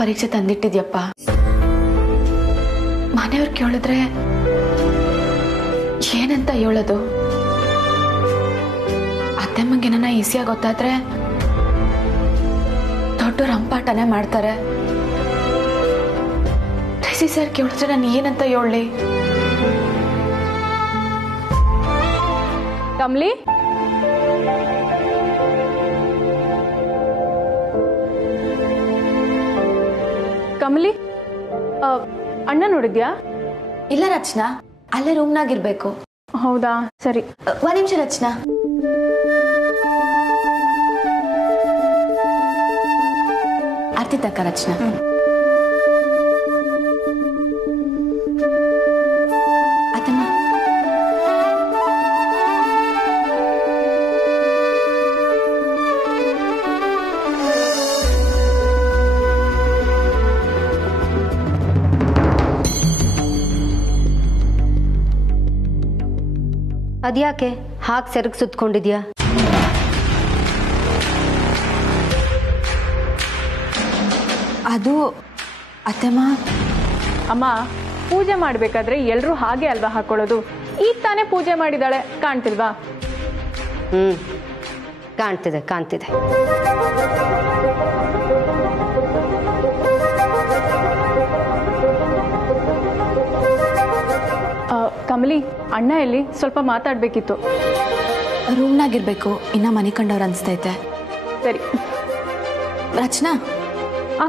ಪರೀಕ್ಷೆ ತಂದಿಟ್ಟಿದ್ಯಪ್ಪ. ಮನೆಯವ್ರು ಕೇಳಿದ್ರೆ ಏನಂತ ಹೇಳೋದು? ಅತ್ತೆಮ್ಮಂಗೆ ನನ್ನ ಈಸಿಯಾಗಿ ಗೊತ್ತಾದ್ರೆ ದೊಡ್ಡ ರಂಪಾಟನೆ ಮಾಡ್ತಾರೆ. ರಿಷಿ ಸರ್ ಕೇಳಿದ್ರೆ ನಾನು ಏನಂತ ಹೇಳಲಿ? ಕಮಲಿ, ಕಮಲಿ, ಅಣ್ಣ ನೋಡಿದ್ಯಾ? ಇಲ್ಲ ರಚನಾ, ಅಲ್ಲೇ ರೂಮ್ನಾಗಿರ್ಬೇಕು. ಹೌದಾ, ಸರಿ. ಒಂದ್ ನಿಮಿಷ ರಚನಾ. ಆರ್ತಿ ತಕ್ಕ ರಚನಾ. ಅತ್ತಮ್ಮ, ಅದ್ಯಾಕೆ ಹಾಗೆ ಸೆರಗ್ ಸುತ್ಕೊಂಡಿದ್ಯಾ? ಅದು ಅತ್ತಮ್ಮ, ಅಮ್ಮ, ಪೂಜೆ ಮಾಡ್ಬೇಕಾದ್ರೆ ಎಲ್ರೂ ಹಾಗೆ ಅಲ್ವಾ ಹಾಕೊಳ್ಳೋದು? ಈಗ ತಾನೇ ಪೂಜೆ ಮಾಡಿದಾಳೆ, ಕಾಣ್ತಿಲ್ವಾ? ಕಾಣ್ತಿದೆ ಕಾಣ್ತಿದೆ. ಕಮಲಿ, ಅಣ್ಣ ಎಲ್ಲಿ? ಸ್ವಲ್ಪ ಮಾತಾಡ್ಬೇಕಿತ್ತು. ರೂಮ್ನಾಗಿರ್ಬೇಕು. ಇನ್ನ ಮನೆ ಕಂಡವ್ರು ಅನ್ಸ್ತೈತೆ. ಸರಿ. ರಚನಾ.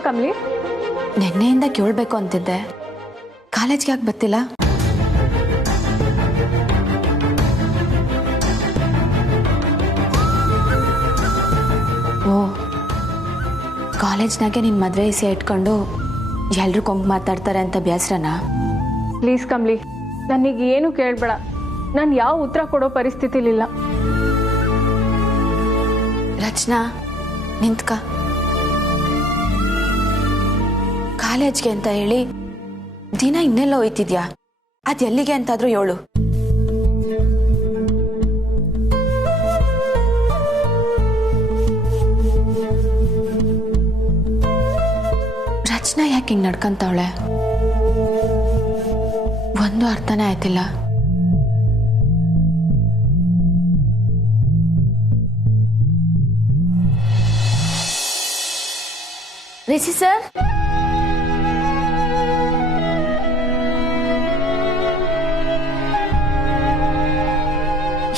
ಕಮಲಿ, ನಿನ್ನೆಯಿಂದ ಕೇಳಬೇಕು ಅಂತಿದ್ದೆ, ಕಾಲೇಜ್ಗೆ ಯಾಕೆ ಬರ್ತಿಲ್ಲ? ಓ, ಕಾಲೇಜ್ನಾಗೆ ನಿನ್ನ ಮದುವೆ ವಿಷಯ ಇಟ್ಕೊಂಡು ಎಲ್ರು ಕೊಂಗ್ ಮಾತಾಡ್ತಾರೆ ಅಂತ ಬೇಸರನಾ? ಪ್ಲೀಸ್ ಕಮಲಿ, ನನಗೆ ಏನು ಕೇಳಬೇಡ. ನಾನು ಯಾವ ಉತ್ತರ ಕೊಡೋ ಪರಿಸ್ಥಿತಿಲಿಲ್ಲ. ರಚನಾ, ನಿಂತ್ಕ. ಕಾಲೇಜ್ಗೆ ಅಂತ ಹೇಳಿ ದಿನ ಇನ್ನೆಲ್ಲ ಹೋಯ್ತಿದ್ಯಾ? ಅದ್ ಎಲ್ಲಿಗೆ ಅಂತಾದ್ರೂ ಹೇಳು. ರಚನಾ ಯಾಕೆ ಹಿಂಗ್ ನಡ್ಕಂತವಳೆ? ಒಂದು ಅರ್ಥನೇ ಆಯ್ತಿಲ್ಲ. ರಿಷಿ ಸರ್,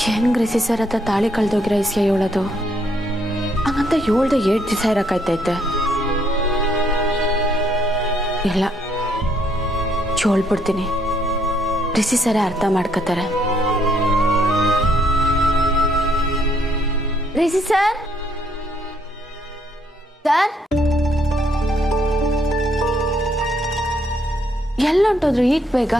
ಹೆಂಗ್ ರಿಷಿ ಸರ್ ಹತ್ರ ತಾಳಿ ಕಳ್ದೋಗಿರೋ ಇಸ್ಕೆ ಹೇಳೋದು? ಹಂಗಂತ ಹೇಳ್ದೆ 7 ದಿವಸ ಇರಕಾಯ್ತೈತೆ. ಇಲ್ಲ, ಹೇಳ್ಬಿಡ್ತೀನಿ. ರಿಷಿ ಸರ ಅರ್ಥ ಮಾಡ್ಕೋತಾರೆ. ರಿಷಿ ಸರ್, ಸರ್ ಎಲ್ಲೊಂಟೋದ್ರು ಈಗ ಬೇಗ?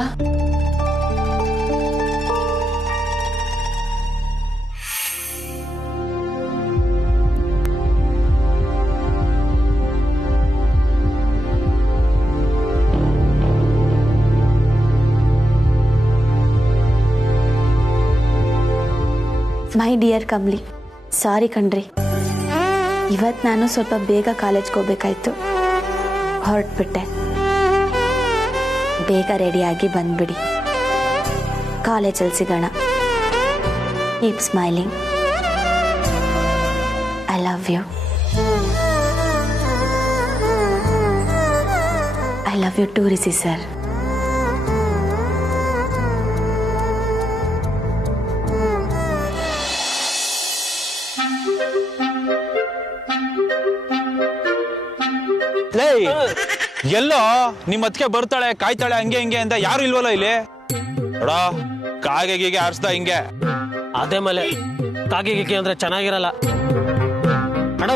ಮೈ ಡಿಯರ್ ಕಮ್ಲಿ, ಸಾರಿ ಕಣ್ರಿ. ಇವತ್ತು ನಾನು ಸ್ವಲ್ಪ ಬೇಗ ಕಾಲೇಜ್ಗೆ ಹೋಗ್ಬೇಕಾಯ್ತು, ಹೊರಟ್ಬಿಟ್ಟೆ. ಬೇಗ ರೆಡಿಯಾಗಿ ಬಂದ್ಬಿಡಿ, ಕಾಲೇಜಲ್ಲಿ ಸಿಗೋಣ. Keep smiling. I love you. I love you too Rishi sir. ಎಲ್ಲೋ ನಿಮ್ಮ ಅದಕ್ಕೆ ಬರ್ತಾಳೆ, ಕಾಯ್ತಾಳೆ, ಹಂಗೆ ಹಿಂಗೆ ಅಂತ ಯಾರು ಇಲ್ವಲ್ಲ ಇಲ್ಲಿ? ನೋಡ, ಕಾಗೆ ಗೀಗೆ ಆರಿಸ್ದ ಹಿಂಗೆ. ಅದೇ ಮೇಲೆ ಕಾಗೆ ಗೀಗೆ ಅಂದ್ರೆ ಚೆನ್ನಾಗಿರಲ್ಲ ಅಣ್ಣ.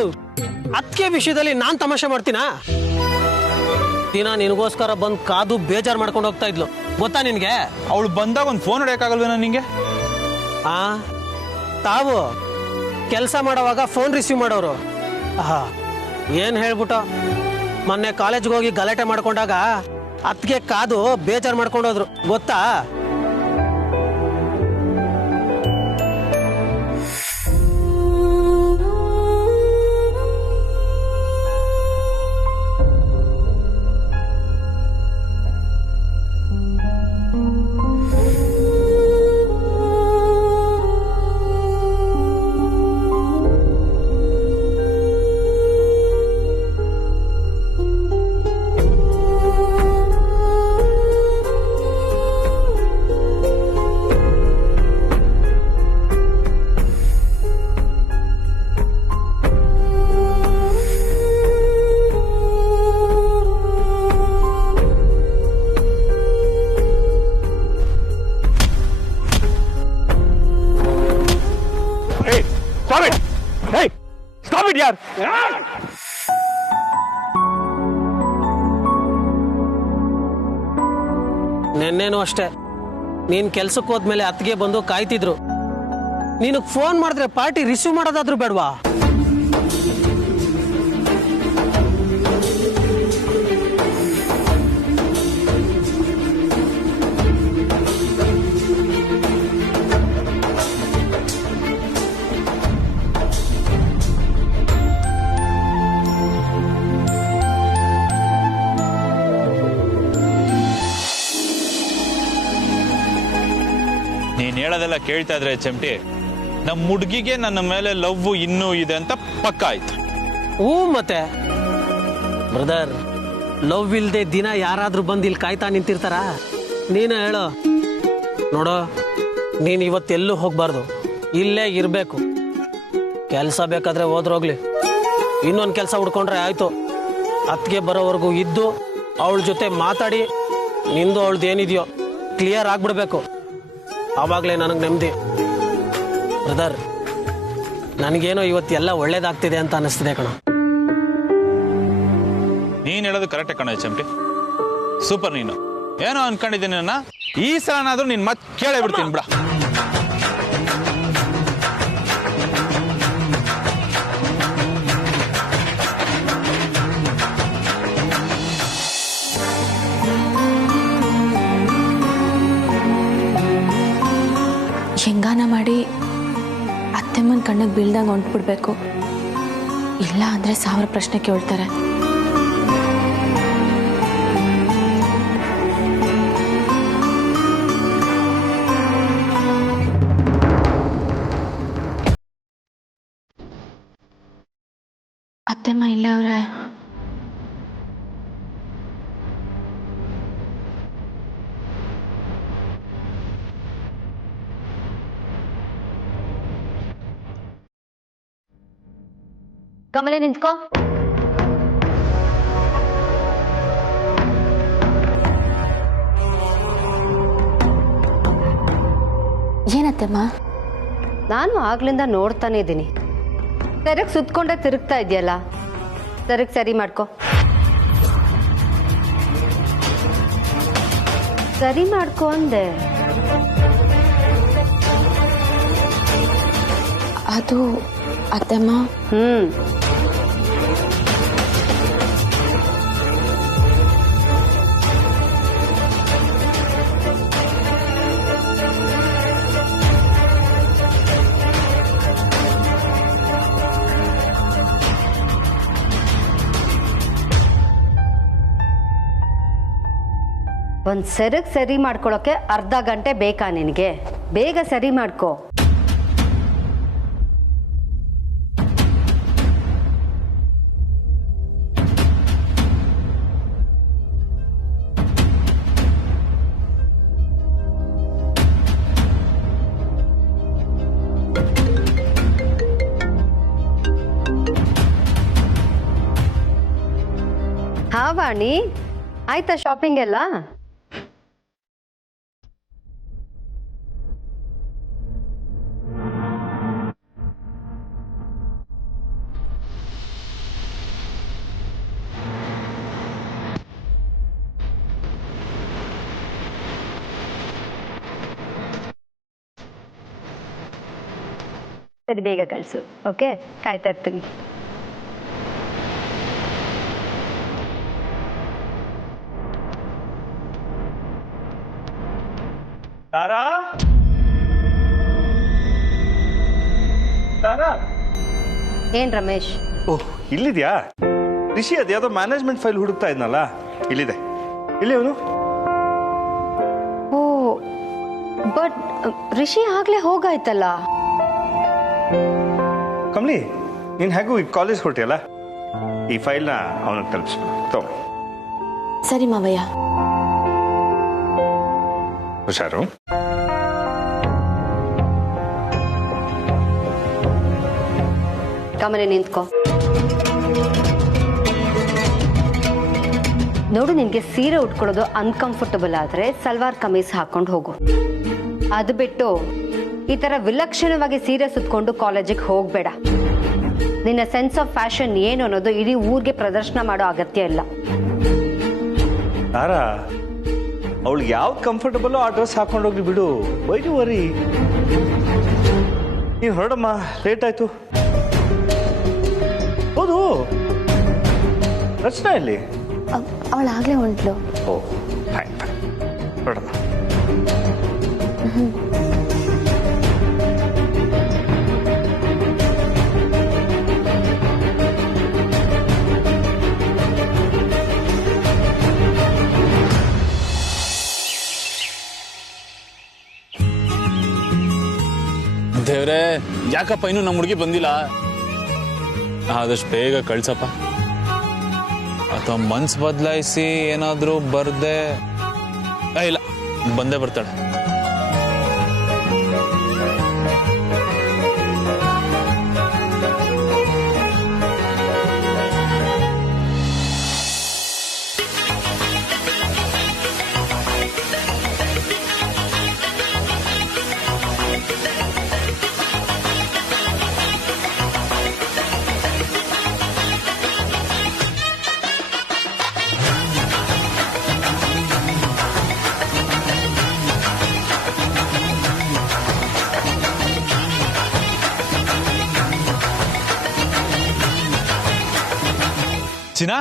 ಅದಕ್ಕೆ ವಿಷಯದಲ್ಲಿ ನಾನ್ ತಮಾಷೆ ಮಾಡ್ತೀನಾ? ದಿನ ನಿನಗೋಸ್ಕರ ಬಂದ್ ಕಾದು ಬೇಜಾರ್ ಮಾಡ್ಕೊಂಡು ಹೋಗ್ತಾ ಇದ್ಲು, ಗೊತ್ತಾ ನಿನ್ಗೆ? ಅವಳು ಬಂದಾಗ ಒಂದು ಫೋನ್ ಹೊಡೆಯಕ್ಕಾಗಲ್ವೇನ ನಿಂಗೆ? ತಾವು ಕೆಲಸ ಮಾಡೋವಾಗ ಫೋನ್ ರಿಸೀವ್ ಮಾಡೋರು. ಏನ್ ಹೇಳ್ಬಿಟ್ಟು ಮೊನ್ನೆ ಕಾಲೇಜ್ಗೆ ಹೋಗಿ ಗಲಾಟೆ ಮಾಡ್ಕೊಂಡಾಗ ಅದಕ್ಕೆ ಕಾದು ಬೇಜಾರು ಮಾಡ್ಕೊಂಡೋದ್ರು, ಗೊತ್ತಾ? Stop it! Hey! Stop it, yaar! ನೆನ್ನೇನು ಅಷ್ಟೇ, ನೀನ್ ಕೆಲ್ಸಕ್ಕೆ ಹೋದ್ಮೇಲೆ ಅತ್ತಿಗೆ ಬಂದು ಕಾಯ್ತಿದ್ರು. ನೀನು ಫೋನ್ ಮಾಡಿದ್ರೆ ಪಾರ್ಟಿ ರಿಸೀವ್ ಮಾಡೋದಾದ್ರೂ ಬೇಡವಾ? ನೀನ್ ಹೇಳೋದೆಲ್ಲ ಕೇಳ್ತಾ ಇದ್ರೆ ಚಮಟಿ, ನಮ್ಮ ಹುಡುಗಿಗೆ ನನ್ನ ಮೇಲೆ ಲವ್ ಇನ್ನೂ ಇದೆ ಅಂತ ಪಕ್ಕ ಆಯ್ತು. ಮತ್ತೆ ಬ್ರದರ್, ಲವ್ ಇಲ್ದೆ ದಿನ ಯಾರಾದ್ರೂ ಬಂದು ಇಲ್ಲಿ ಕಾಯ್ತಾ ನಿಂತಿರ್ತಾರ? ನೀನು ಹೇಳೋ. ನೋಡೋ, ನೀನು ಇವತ್ತೆಲ್ಲೂ ಹೋಗ್ಬಾರ್ದು, ಇಲ್ಲೇ ಇರಬೇಕು. ಕೆಲಸ ಬೇಕಾದ್ರೆ ಹೋದ್ರೋಗ್ಲಿ, ಇನ್ನೊಂದು ಕೆಲಸ ಹುಡ್ಕೊಂಡ್ರೆ ಆಯ್ತು. ಅತ್ತಿಗೆ ಬರೋವರೆಗೂ ಇದ್ದು ಅವಳ ಜೊತೆ ಮಾತಾಡಿ ನಿಂದು ಅವಳದು ಏನಿದೆಯೋ ಕ್ಲಿಯರ್ ಆಗ್ಬಿಡ್ಬೇಕು. ಆವಾಗಲೇ ನನಗೆ ನೆಮ್ಮದಿ. ಬ್ರದರ್, ನನಗೇನೋ ಇವತ್ತೆಲ್ಲ ಒಳ್ಳೇದಾಗ್ತಿದೆ ಅಂತ ಅನಿಸ್ತಿದೆ ಕಣ. ನೀನ್ ಹೇಳೋದು ಕರೆಕ್ಟೇ ಕಣ ಚಮಟಿ, ಸೂಪರ್. ನೀನು ಏನೋ ಅನ್ಕೊಂಡಿದ್ದೀನಿ ನನ್ನ, ಈ ಸಲನಾದ್ರೂ ನೀನ್ ಮತ್ತೆ ಕೇಳೇ ಬಿಡ್ತೀನಿ ಬಿಡ. ಹೆಂಗಾನ ಮಾಡಿ ಅತ್ತೆಮ್ಮನ ಕಣ್ಣಿಗೆ ಬೀಳ್ದಂಗೆ ಹೊಂಟ್ಬಿಡ್ಬೇಕು, ಇಲ್ಲ ಅಂದ್ರೆ 1000 ಪ್ರಶ್ನೆ ಕೇಳ್ತಾರೆ. ಅತ್ತೆಮ್ಮ ಇಲ್ಲ ಅವ್ರೆ. ಕಮಲೆ ನಿಂತ್ಕೋ. ಏನತ್ತಮ್ಮ? ನಾನು ಆಗ್ಲಿಂದ ನೋಡ್ತಾನೆ ಇದ್ದೀನಿ, ಸೆರಗ್ ಸುತ್ಕೊಂಡೆ ತಿರುಗ್ತಾ ಇದೆಯಲ್ಲ, ಸೆರಗ್ ಸರಿ ಮಾಡ್ಕೋ. ಸರಿ ಮಾಡ್ಕೋ ಅಂದೆ. ಅದು ಅತ್ತಮ್ಮ. ಒಂದ್ ಸೆರಗ್ ಸರಿ ಮಾಡ್ಕೊಳಕ್ಕೆ ಅರ್ಧ ಗಂಟೆ ಬೇಕಾ ನಿನಗೆ? ಬೇಗ ಸರಿ ಮಾಡ್ಕೋ. ಹಾ ವಾಣಿ, ಆಯ್ತಾ ಶಾಪಿಂಗ್ ಎಲ್ಲ? ಸರಿ, ಬೇಗ ಕಳಿಸು. ಓಕೆ, ಕಾಯ್ತಾ ಇರ್ತೀನಿ. ತಾರಾ, ತಾರಾ. ಏನ್ ರಮೇಶ್? ಓಹ್, ಇಲ್ಲಿದ್ಯಾ? ರಿಷಿ ಅದ್ಯಾವುದೋ ಮ್ಯಾನೇಜ್ಮೆಂಟ್ ಫೈಲ್ ಹುಡುಕ್ತಾ ಇದ್ನಲ್ಲ, ಇಲ್ಲಿದೆ. ಇಲ್ಲಿ ಅವನು. ಓ, ಬಟ್ ರಿಷಿ ಆಗ್ಲೇ ಹೋಗಾಯ್ತಲ್ಲ. ಕಮಲಿ, ನೀನ್ ಹೇಗೂ ಈ ಕಾಲೇಜ್ ಹೊರಟಿಯಲ್ಲ, ಈ ಫೈಲ್ನ ಅವನಿಗೆ ತಲುಪಿಸ್ಬಿಡು. ಸರಿ ಮಾವಯ್ಯ. ಹುಷಾರು. ಕಮಲೆ ನಿಂತ್ಕೋ. ನೋಡು, ನಿನ್ಗೆ ಸೀರೆ ಉಟ್ಕೊಳ್ಳೋದು ಅನ್ಕಂಫರ್ಟಬಲ್ ಆದ್ರೆ ಸಲ್ವಾರ್ ಕಮೀಸ್ ಹಾಕೊಂಡು ಹೋಗು. ಅದು ಬಿಟ್ಟು ಈ ತರ ವಿಲಕ್ಷಣವಾಗಿ ಸೀರೆ ಸುತ್ಕೊಂಡು ಕಾಲೇಜಿಗೆ ಹೋಗ್ಬೇಡ. ನಿನ್ನ ಸೆನ್ಸ್ ಆಫ್ ಫ್ಯಾಷನ್ ಏನು ಅನ್ನೋದು ಇಡೀ ಊರಿಗೆ ಪ್ರದರ್ಶನ ಮಾಡೋ ಅಗತ್ಯ ಇಲ್ಲ. ತಾರಾ, ಅವಳಿಗೆ ಯಾವ್ದು ಕಂಫರ್ಟಬಲ್ ಆ ಡ್ರೆಸ್ ಹಾಕೊಂಡೋಗ್ಲಿ ಬಿಡು. Why do worry? ನೀನು ಹೊರಡಮ್ಮ, ಲೇಟ್ ಆಯ್ತು. ಹೌದು, ರಚನಾ ಇಲ್ಲಿ? ಅವಳಾಗ್ಲೇ ಹೊಂಟ್ಲು. ಓ ಫೈನ್ ಫೈನ್, ಹೊರಡಮ್ಮ. ದೇವ್ರೆ, ಯಾಕಪ್ಪ ಇನ್ನು ನಮ್ಮ ಹುಡುಗಿ ಬಂದಿಲ್ಲ? ಆದಷ್ಟು ಬೇಗ ಕಳ್ಸಪ್ಪ. ಅಥವಾ ಮನ್ಸು ಬದಲಾಯಿಸಿ ಏನಾದ್ರೂ ಬರ್ದೆ, ಇಲ್ಲ ಬಂದೇ ಬರ್ತಾಳೆ. ಚಿನ್ನ,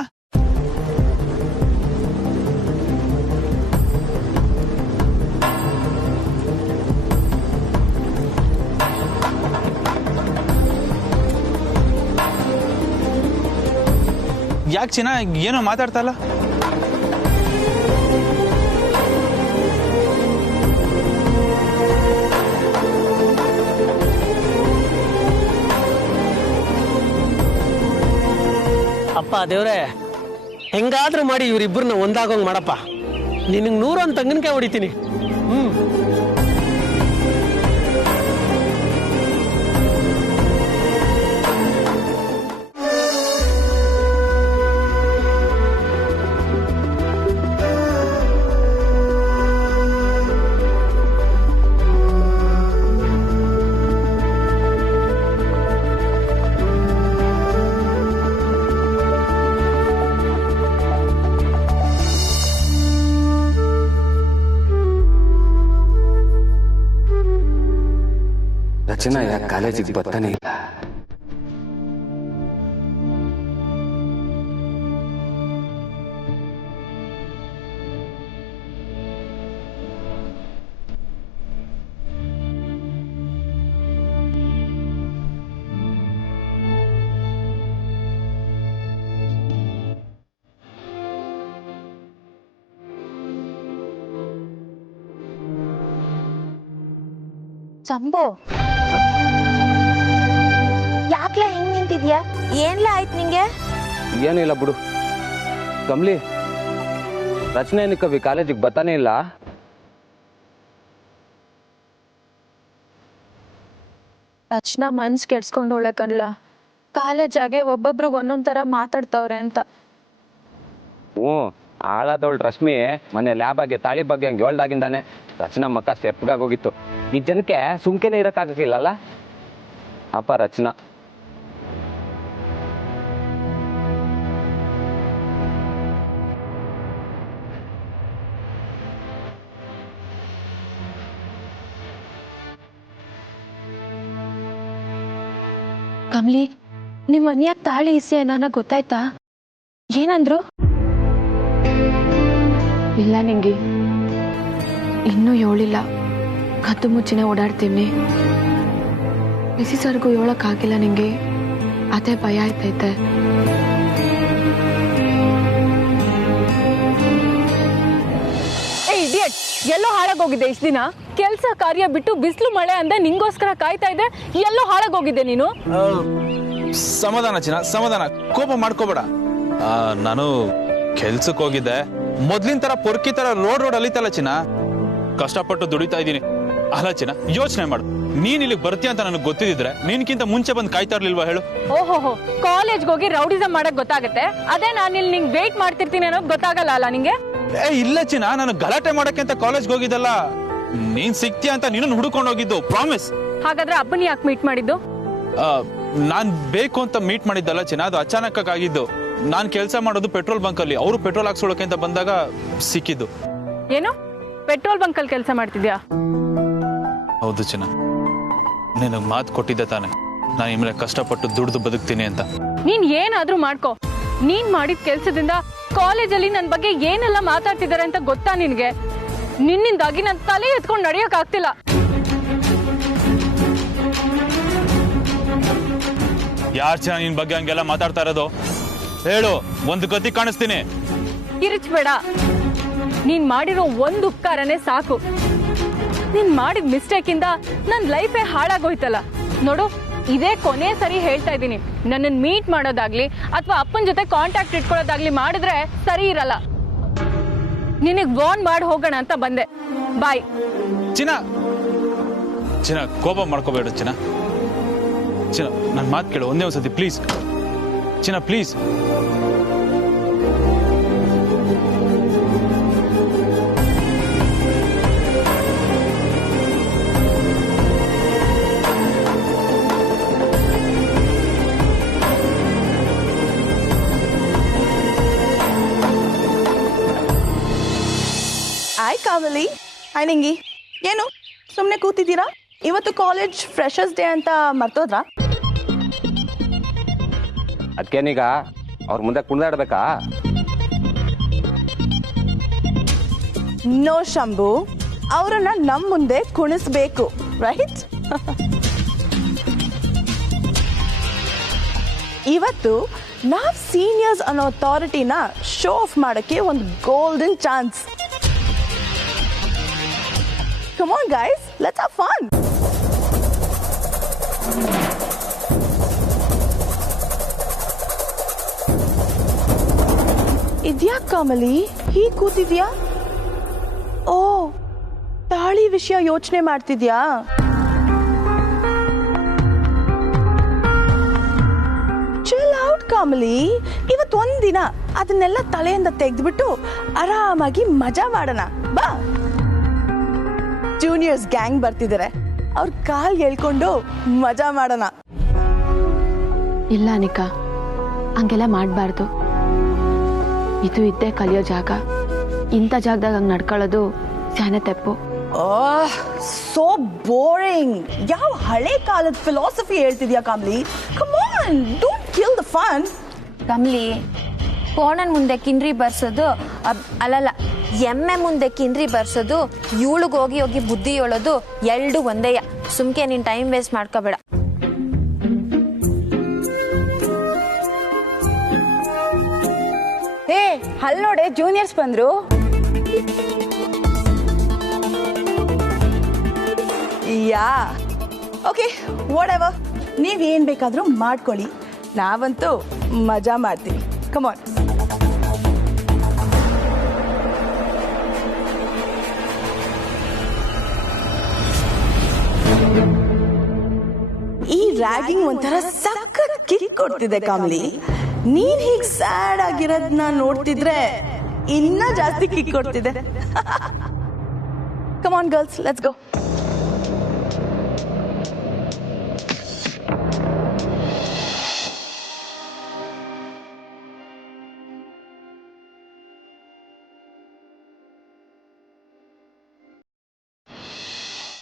ಯಾಕೆ ಚಿನ್ನ ಏನೋ ಮಾತಾಡ್ತಾ ಇಲ್ಲ? ಅಪ್ಪ ದೇವ್ರೆ, ಹೆಂಗಾದ್ರೂ ಮಾಡಿ ಇವ್ರಿಬ್ಬರನ್ನ ಒಂದಾಗೋಂಗ್ ಮಾಡಪ್ಪ. ನಿನಗೆ 100 ತೆಂಗಿನಕಾಯಿ ಹೊಡಿತೀನಿ. ರಚನಾ ಯಾಕೆ ಕಾಲೇಜಿಗೆ ಬರ್ತಾನೆ ಇಲ್ಲ? ಚಂಬು, ಯಾಕ್ಲ ಹಿಂಗ್ ನಿಂತಿದ್ಯಾ? ಏನ್ಲ ಆಯ್ತು ನಿಂಗೆ? ಏನಿಲ್ಲ ಬಿಡು. ಕಮ್ಲಿ, ರಚನೆ ಕವಿ ಕಾಲೇಜಿಗೆ ಬರ್ತಾನೆ ಇಲ್ಲ. ರಚನಾ ಮನ್ಸ್ ಕೆಡ್ಸ್ಕೊಂಡು ಒಳಕಲ್ಲ. ಕಾಲೇಜಾಗೆ ಒಬ್ಬೊಬ್ರಿಗೆ ಒಂದೊಂದ್ ತರ ಮಾತಾಡ್ತವ್ರೆ ಅಂತ. ಹಾಳಾದವಳು ರಶ್ಮಿ ಮೊನ್ನೆ ಲ್ಯಾಬ್ ಆಗಿ ತಾಳಿ ಬಗ್ಗೆ ಹಂಗೆ ಹೇಳ್ದಾಗಿಂದಾನೆ ರಚನಾ ಮಕ್ಕ ಸೆಪ್ಗಾಗೋಗಿತ್ತು. ಈ ಜನಕ್ಕೆ ಸುಮ್ಕೆನೆ ಇರಕ್ಕಾಗಕ್ಕಿಲ್ಲಲ್ಲ ಅಪ್ಪ ರಚನಾ. ಕಮ್ಲಿ, ನಿಮ್ ಮನ್ಯಾಗ ತಾಳಿ ಇಸಿ ಏನಾನ ಗೊತ್ತಾಯ್ತಾ? ಏನಂದ್ರು? ಇಲ್ಲ ನಿಂಗೆ ಇನ್ನೂ ಹೇಳಿಲ್ಲ. ಕದ್ದು ಮುಚ್ಚಿನೇ ಓಡಾಡ್ತೀನಿ. ಬಿಸಿ ಸರ್ಗೂ ಹೇಳಕ್ಕಾಗಿಲ್ಲ ನಿಂಗೆ. ಅದೇ ಭಯ ಆಯ್ತೈತೆ. ಇಡಿಯಟ್, ಎಲ್ಲೋ ಹಾಳಾಗೋಗಿದ್ದೆ ಇಷ್ಟ ದಿನ. ಕೆಲ್ಸ ಕಾರ್ಯ ಬಿಟ್ಟು ಬಿಸಿಲು ಮಳೆ ಅಂದೆ ನಿಂಗೋಸ್ಕರ ಕಾಯ್ತಾ ಇದ್ದೆ. ಎಲ್ಲೋ ಹಾಳಾಗೋಗಿದ್ದೆ ನೀನು. ಸಮಾಧಾನ ಚಿನ್ನ, ಸಮಾಧಾನ. ಕೋಪ ಮಾಡ್ಕೋಬೇಡ. ನಾನು ಕೆಲ್ಸಕ್ಕೆ ಹೋಗಿದ್ದೆ. ಮೊದ್ಲಿನ ತರ ಪೊರ್ಕಿ ತರ ರೋಡ್ ಅಲಿತಲ್ಲ ಚಿನ್ನ. ಕಷ್ಟಪಟ್ಟು ದುಡಿತಾ ಇದ್ದೀನಿ. ಅಲ್ಲ ಚಿನ್ನ, ಯೋಚನೆ ಮಾಡು. ನೀನ್ ಇಲ್ಲಿಗೆ ಬರ್ತೀಯ ಅಂತ ನನಗೆ ಗೊತ್ತಿದ್ರೆ ನೀನ್ಕಿಂತ ಮುಂಚೆ ಬಂದು ಕಾಯ್ತಾ ಇರ್ಲಿಲ್ವಾ ಹೇಳು? ಓಹೋಹೋ, ಕಾಲೇಜ್ಗೆ ಹೋಗಿ ರೌಡಿಸಮ್ ಮಾಡಕ್ ಗೊತ್ತಾಗತ್ತೆ. ಅದೇ ನಾನು ಇಲ್ಲಿ ನಿಂಗೆ ವೇಟ್ ಮಾಡ್ತಿರ್ತೀನಿ ಅನ್ನೋದು ಗೊತ್ತಾಗಲ್ಲ ಅಲ್ಲ ನಿಂಗೆ? ಇಲ್ಲ ಚಿನ್ನ, ನಾನು ಗಲಾಟೆ ಮಾಡಕ್ಕೆ ಅಂತ ಕಾಲೇಜ್ಗೆ ಹೋಗಿದ್ದಲ್ಲ. ನೀನ್ ಸಿಗ್ತೀಯ ಅಂತ ನೀನು ಹುಡುಕೊಂಡು ಹೋಗಿದ್ದು ಪ್ರಾಮಿಸ್. ಹಾಗಾದ್ರೆ ಅಪ್ಪನ ಯಾಕೆ ಮೀಟ್ ಮಾಡಿದ್ದು? ನಾನ್ ಬೇಕು ಅಂತ ಮೀಟ್ ಮಾಡಿದ್ದಲ್ಲ ಚಿನ್ನ, ಅದು ಅಚಾನಕ್ ಆಗಿದ್ದು. ನಾನ್ ಕೆಲಸ ಮಾಡೋದು ಪೆಟ್ರೋಲ್ ಬಂಕ್ ಅಲ್ಲಿ, ಅವರು ಪೆಟ್ರೋಲ್ ಹಾಕ್ಸೋಳಕ್ಕೆ ಅಂತ ಬಂದಾಗ ಸಿಕ್ಕಿದ್ದು. ಏನು ಪೆಟ್ರೋಲ್ ಬಂಕ್ ಅಲ್ಲಿ ಕೆಲಸ ಮಾಡ್ತಿದ್ಯಾ? ಹೌದು ಚಿನ್ನ, ನಿನಗ್ ಮಾತು ಕೊಟ್ಟಿದ್ದೆ ತಾನೆ ನಾನು ಇನ್ಮೇಲೆ ಕಷ್ಟಪಟ್ಟು ದುಡ್ದು ಬದುಕ್ತೀನಿ ಅಂತ. ನೀನ್ ಏನಾದ್ರೂ ಮಾಡ್ಕೋ, ನೀನ್ ಮಾಡಿದ ಕೆಲ್ಸದಿಂದ ಕಾಲೇಜಲ್ಲಿ ನನ್ ಬಗ್ಗೆ ಏನೆಲ್ಲ ಮಾತಾಡ್ತಿದ್ದಾರೆ ಅಂತ ಗೊತ್ತಾ ನಿನ್ಗೆ? ನಿನ್ನಿಂದಾಗಿ ನನ್ ತಲೆ ಎತ್ಕೊಂಡು ನಡೆಯಕ್ ಆಗ್ತಿಲ್ಲ. ಯಾರ್ ಚಿನ್ನ ನಿನ್ ಬಗ್ಗೆ ಹಂಗೆಲ್ಲ ಮಾತಾಡ್ತಾ ಇರೋದು? ಹೇಳು, ಒಂದು ಗತಿ ಕಾಣಿಸ್ತೀನಿ. ಕಿರಿಚ್ಬೇಡ. ನೀನ್ ಮಾಡಿರೋ ಒಂದು ಉಪಕಾರನೇ ಸಾಕು. ನೀನ್ ಮಾಡಿದ ಮಿಸ್ಟೇಕ್ ಇಂದ ನನ್ ಲೈಫೇ ಹಾಳಾಗೋಯ್ತಲ್ಲ. ನೋಡು, ಇದೇ ಕೊನೆ ಸರಿ ಹೇಳ್ತಾ ಇದ್ದೀನಿ, ನನ್ನನ್ನು ಮೀಟ್ ಮಾಡೋದಾಗ್ಲಿ ಅಥವಾ ಅಪ್ಪನ ಜೊತೆ ಕಾಂಟ್ಯಾಕ್ಟ್ ಇಟ್ಕೊಳ್ಳೋದಾಗ್ಲಿ ಮಾಡಿದ್ರೆ ಸರಿ ಇರಲ್ಲ. ನಿನಗ್ ವಾರ್ನ್ ಮಾಡಿ ಹೋಗೋಣ ಅಂತ ಬಂದೆ. ಬಾಯ್. ಚಿನ್ನ ಚಿನ್ನ ಕೋಪ ಮಾಡ್ಕೋಬೇಡ ಚಿನ್ನ. ಚಿನ್ನ ನನ್ನ ಮಾತು ಕೇಳು ಒಂದೇ ಒಂದ್ಸತಿ ಪ್ಲೀಸ್. ಚಿನ್ನ ಪ್ಲೀಸ್. ಆಯ್ ಕಾವಲಿ, ಆಯ್ ನಿಂಗಿ, ಏನು ಸುಮ್ಮನೆ ಕೂತಿದ್ದೀರಾ? ಇವತ್ತು ಕಾಲೇಜ್ ಫ್ರೆಶರ್ಸ್ ಡೇ ಅಂತ ಮರ್ತೋದ್ರಾ? ಅದಕ್ಕೇನೀಗ ಅವ್ರ ಮುಂದೆ ಕುಣಿದಾಡ್ಬೇಕಾ? ನೋ ಶಂಭು, ಅವರನ್ನ ನಮ್ಮ ಮುಂದೆ ಕುಣಿಸ್ಬೇಕು, ರೈಟ್? ಇವತ್ತು ನಾವ್ ಸೀನಿಯರ್ಸ್ ಅನ್ನೋ ಅಥಾರಿಟಿನ ಶೋ ಆಫ್ ಮಾಡಕ್ಕೆ ಒಂದು golden chance. Come on guys, let's have fun. ಇದ್ಯಾ ಕಮಲಿ ಹೀಗೆ ಕೂತಿದ್ಯಾ? ಓ, ತಾಳಿ ವಿಷಯ ಯೋಚನೆ ಮಾಡ್ತಿದ್ಯಾ? ಚಿಲ್ ಔಟ್ ಕಮಲಿ, ಇವತ್ತು ಒಂದಿನ ಅದನ್ನೆಲ್ಲ ತಲೆಯಿಂದ ತೆಗೆದ್ಬಿಟ್ಟು ಆರಾಮಾಗಿ ಮಜಾ ಮಾಡೋಣ ಬಾ. ಜೂನಿಯರ್ಸ್ ಗ್ಯಾಂಗ್ ಬರ್ತಿದ್ದಾರೆ, ಅವ್ರ ಕಾಲ್ ಹೇಳ್ಕೊಂಡು ಮಜಾ ಮಾಡೋಣ. ಇಲ್ಲ ನಿಕಾ, ಹಂಗೆಲ್ಲ ಮಾಡಬಾರ್ದು. ಇದು ಇದ್ದೇ ಕಲಿಯೋ ಜಾಗ. ಇಂಥ ಜಾಗದಾಗ ಹಂಗೆ ನಡ್ಕೊಳ್ಳೋದು ಸ್ಯಾನೆ ತಪ್ಪು. So boring. ಯಾವ ಹಳೆ ಕಾಲದ ಫಿಲಾಸಫಿ ಹೇಳ್ತಿದ್ಯಾ Kamli? Come on, don't kill the fun. Kamli, ಕೋಣನ್ ಮುಂದೆ ಕಿಂಡ್ರಿ ಬರ್ಸೋದು ಅಲ್ಲಲ್ಲ, ಎಮ್ಮೆ ಮುಂದೆ ಕಿಂಡ್ರಿ ಬರ್ಸೋದು, ಇವಳಿಗೆ ಹೋಗಿ ಹೋಗಿ ಬುದ್ಧಿ ಹೇಳೋದು ಎರಡು ಒಂದೇಯ. ಸುಮ್ಕೆ ನೀನ್ ಟೈಮ್ ವೇಸ್ಟ್ ಮಾಡ್ಕೋಬೇಡ. ಹೇ, ಹಲ್ ನೋಡೆ, ಜೂನಿಯರ್ಸ್ ಬಂದ್ರು. ಯಾ, ಓಕೆ, ವಾಟ್ ಎವರ್, ನೀವೇನ್ ಬೇಕಾದ್ರೂ ಮಾಡ್ಕೊಳ್ಳಿ, ನಾವಂತೂ ಮಜಾ ಮಾಡ್ತೀವಿ. Come on. ಈ ರ್ಯಾಗಿಂಗ್ ಒಂಥರ ಸಖತ್ ಕಿಕ್ ಕೊಡ್ತಿದೆ ಕಮಲಿ. ನೀನ್ ಹೀಗ್ ಸ್ಯಾಡ್ ಆಗಿರೋದನ್ನ ನೋಡ್ತಿದ್ರೆ ಇನ್ನ ಜಾಸ್ತಿ ಕಿಕ್ ಕೊಡ್ತಿದೆ. Come on girls, let's go.